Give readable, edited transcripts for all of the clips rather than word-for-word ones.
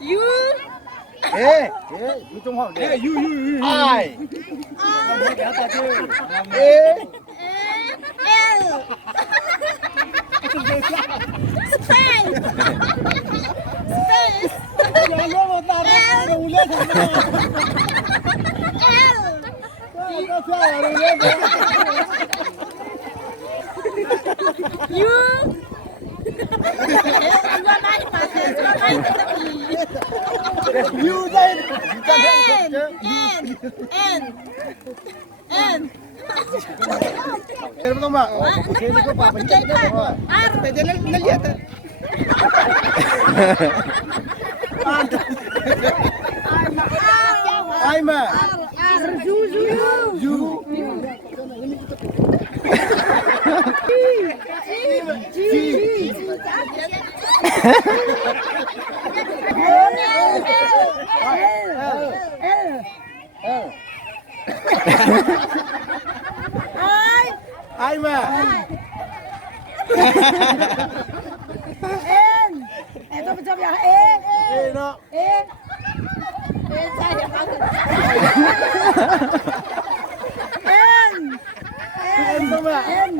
You. ê you trong hỏi ê you ai ê L. Space. Space. You. you đây N. em không mà thế nó có bà phải chết đấy rồi để cho nó giết ai mà you ai mà Em tôi cho bây ê nó em sai em bao em không mà em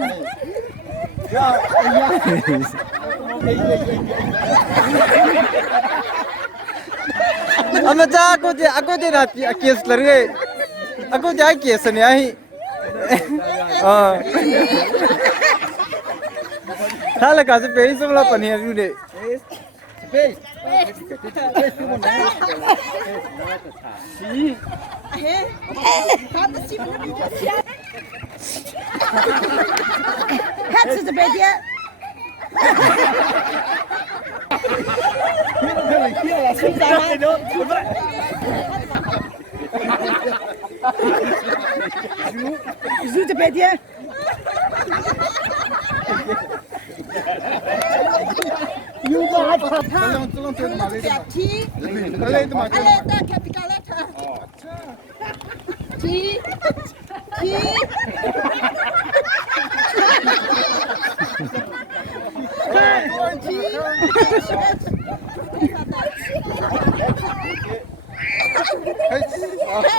rồi Amaja aku tidak kias lagi. Aku jangan kias ni ahi. Salah kasih peri semula panier tu deh. space看吃这边的， 猪这边的， you có hai phần tolong mà lên T， lên mà letter capital letter T T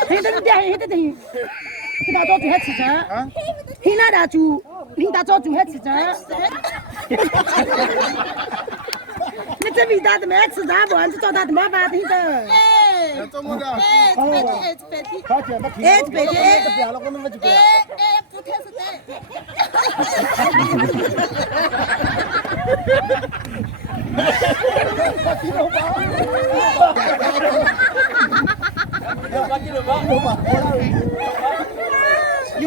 hiện tại thì cái đó tôi hết chứ hiện nay là chủ hiện tại cho chủ hết chứ那这味道怎么样吃啥不？你找他怎么办的？怎么的他讲他哎白的哎不要了我们不去不开始的。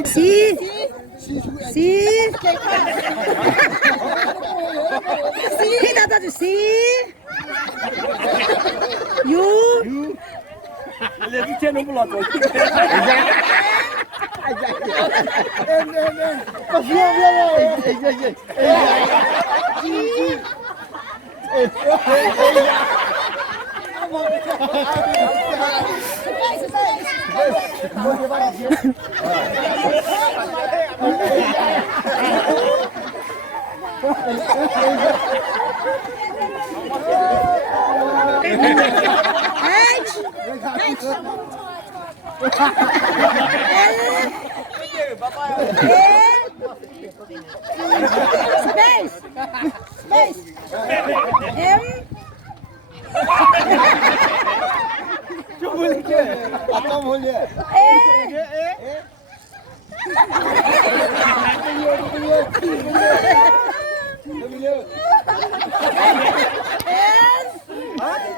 西西，西到这就西，U， 连之前都不老多。不需要不要Space, space, M. Không boleh ke? Apa boleh?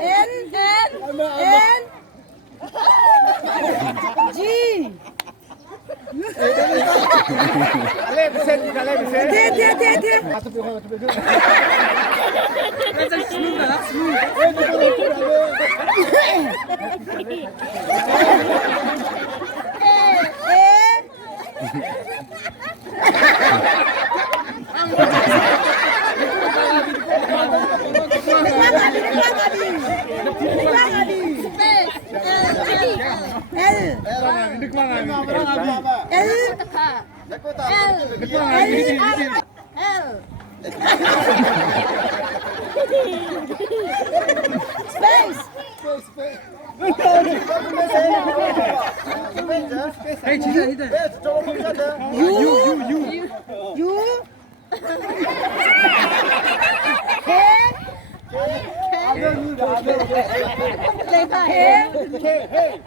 N G. Ale bisa. Dia. Satu pihak. Space. You. K.